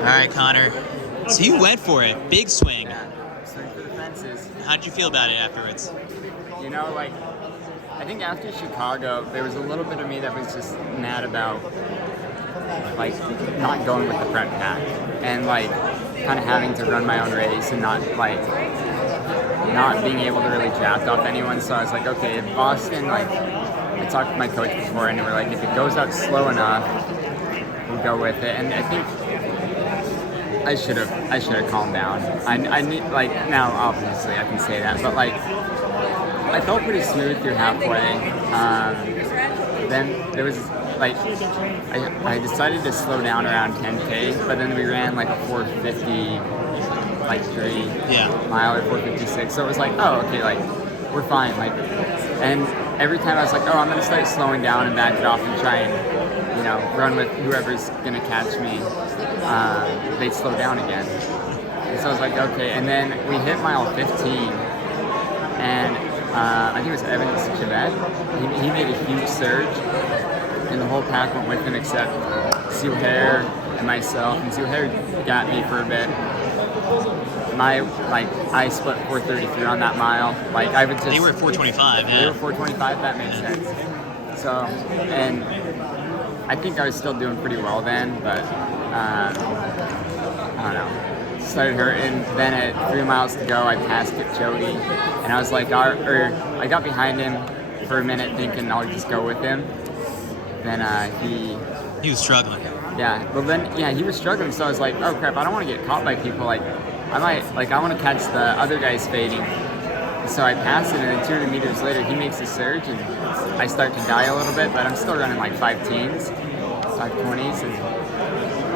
All right, Connor. So you went for it. Big swing. Yeah, swing for the fences. How did you feel about it afterwards? You know, like, I think after Chicago, there was a little bit of me that was just mad about, like, not going with the front pack. And, like, kind of having to run my own race and not being able to really draft off anyone. So I was like, okay, if Boston, like, I talked to my coach before, and they were like, if it goes out slow enough, we'll go with it. And I think I should have calmed down. I need, like, now obviously I can say that, but like I felt pretty smooth through halfway. Then there was like I decided to slow down around 10K, but then we ran like a 450 like 3 mile or 456. So it was like, oh, okay, like we're fine. Like, and every time I was like, oh, I'm gonna start slowing down and back it off and try and, you know, run with whoever's gonna catch me. They'd slow down again. And so I was like, okay. And then we hit mile 15, and I think it was Evans Chevette. He made a huge surge, and the whole pack went with him except Zuhair and myself. And Zuhair got me for a bit. I split 433 on that mile. Like, I would just. They were 425. Yeah. They were 425. That makes sense. So, and I think I was still doing pretty well then, but I don't know. Started hurting. Then at 3 miles to go, I passed Kipchoge, and I was like, I got behind him for a minute, thinking I'll just go with him. Then he was struggling. Yeah, well then, yeah, he was struggling, so I was like, oh crap, I don't want to get caught by people. Like, I want to catch the other guys fading. So I passed it, and then 200 meters later, he makes a surge, and I start to die a little bit, but I'm still running like 5:10s, 5:20s, and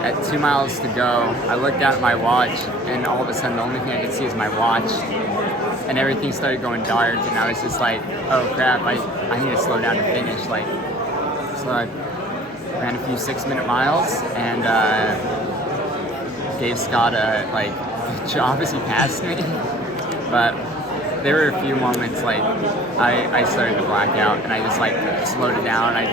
at 2 miles to go, I looked down at my watch, and all of a sudden, the only thing I could see is my watch, and everything started going dark, and I was just like, oh crap, I need to slow down to finish. Like, so I ran a few 6-minute miles, and gave Scott a job as he passed me. But there were a few moments like I started to black out, and I just like slowed it down. I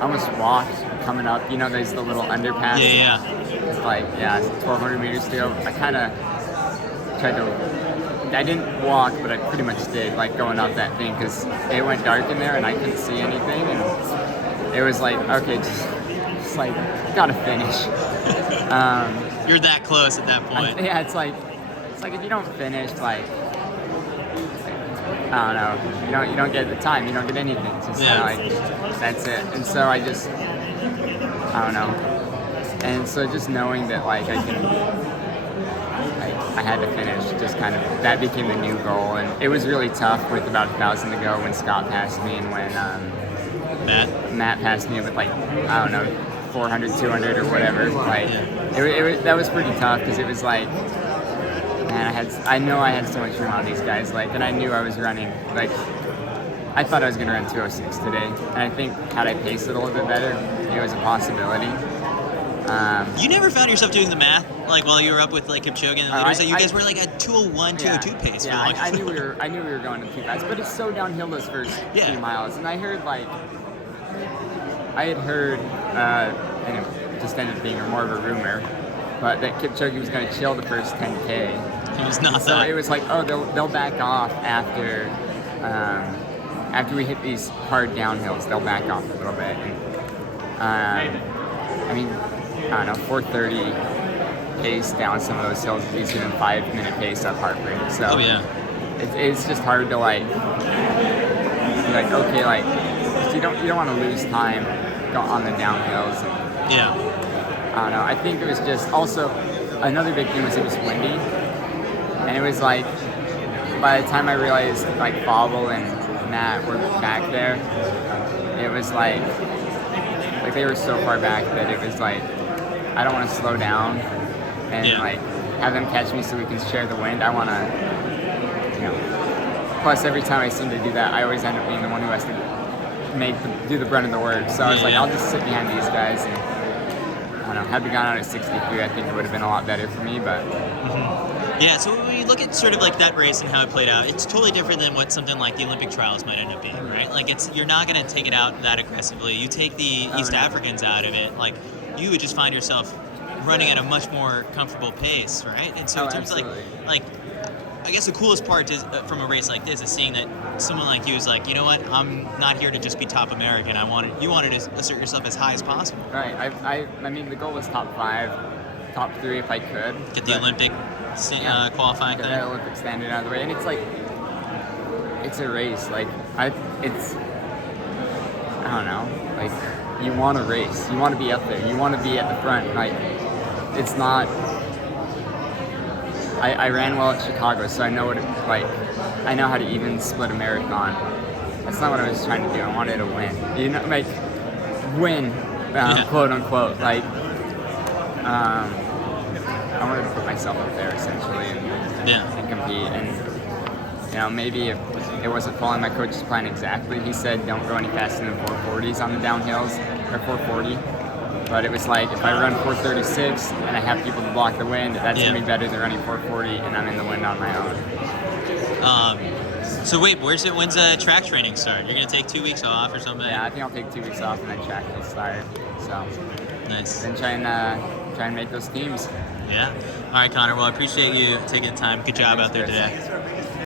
almost walked coming up. You know, there's the little underpass. Yeah. It's like 1,200 meters to go. I kind of tried to. I didn't walk, but I pretty much did, like going up that thing, because it went dark in there and I couldn't see anything, and it was like, okay, just like gotta finish. You're that close at that point. It's like if you don't finish, like I don't know, you don't get the time, you don't get anything. It's just kind of like that's it. And so I don't know. And so just knowing that like I had to finish, just kind of that became the new goal. And it was really tough with about 1,000 to go when Scott passed me, and when Matt passed me with like, I don't know, 400, 200 or whatever. Like that was pretty tough, because it was like, man, I know I had so much room on these guys, like, and I knew I was running, like, I thought I was going to run 206 today, and I think had I paced it a little bit better, it was a possibility. You never found yourself doing the math, like while you were up with like Kipchoge and the leaders, that you guys were like at 201, 202 pace. Yeah, I knew we were going too fast, but it's so downhill those first 3 miles, and I had heard, and it just ended up being more of a rumor, but that Kipchoge was going to chill the first 10K. He was not. So it was like, oh, they'll back off after we hit these hard downhills. They'll back off a little bit. And, I mean, I don't know, 430 pace down some of those hills is easier than 5-minute pace up Heartbreak. So it's just hard to like be like, okay, like you don't want to lose time on the downhills. And, I don't know. I think it was just also another big thing was it was windy, and it was like by the time I realized like Fauble and Matt were back there, it was like they were so far back that it was like I don't want to slow down and like have them catch me so we can share the wind. I want to, you know. Plus, every time I seem to do that, I always end up being the one who has to do the brunt of the work. So I was like, I'll just sit behind these guys. And I don't know. Had we gone out at 63, I think it would have been a lot better for me. But yeah. So when you look at sort of like that race and how it played out, it's totally different than what something like the Olympic trials might end up being, right? Like you're not going to take it out that aggressively. You take the East Africans out of it, like you would just find yourself running at a much more comfortable pace, right? And so in terms of like I guess the coolest part is from a race like this is seeing that someone like you is like, you know what, I'm not here to just be top American. You wanted to assert yourself as high as possible. Right. I mean, the goal was top 5, top 3 if I could. Get the Olympic qualifying get thing. that Olympic standard out of the way, and it's like, it's a race. Like I don't know. Like you want to race. You want to be up there. You want to be at the front. Like it's not. I ran well at Chicago, so I know what I know how to even split a marathon. That's not what I was trying to do. I wanted to win. You know, like win, quote unquote. Like I wanted to put myself up there essentially and compete. And you know, maybe if it wasn't following my coach's plan exactly, he said don't go any faster than 440s on the downhills or 440. But it was like, if I run 436 and I have people to block the wind, that's going to be better than running 440 and I'm in the wind on my own. So wait, when's the track training start? You're going to take 2 weeks off or something? Yeah, I think I'll take 2 weeks off and then track will start. So nice. Then try and make those teams. Yeah. All right, Connor. Well, I appreciate you taking the time. Good job out there today.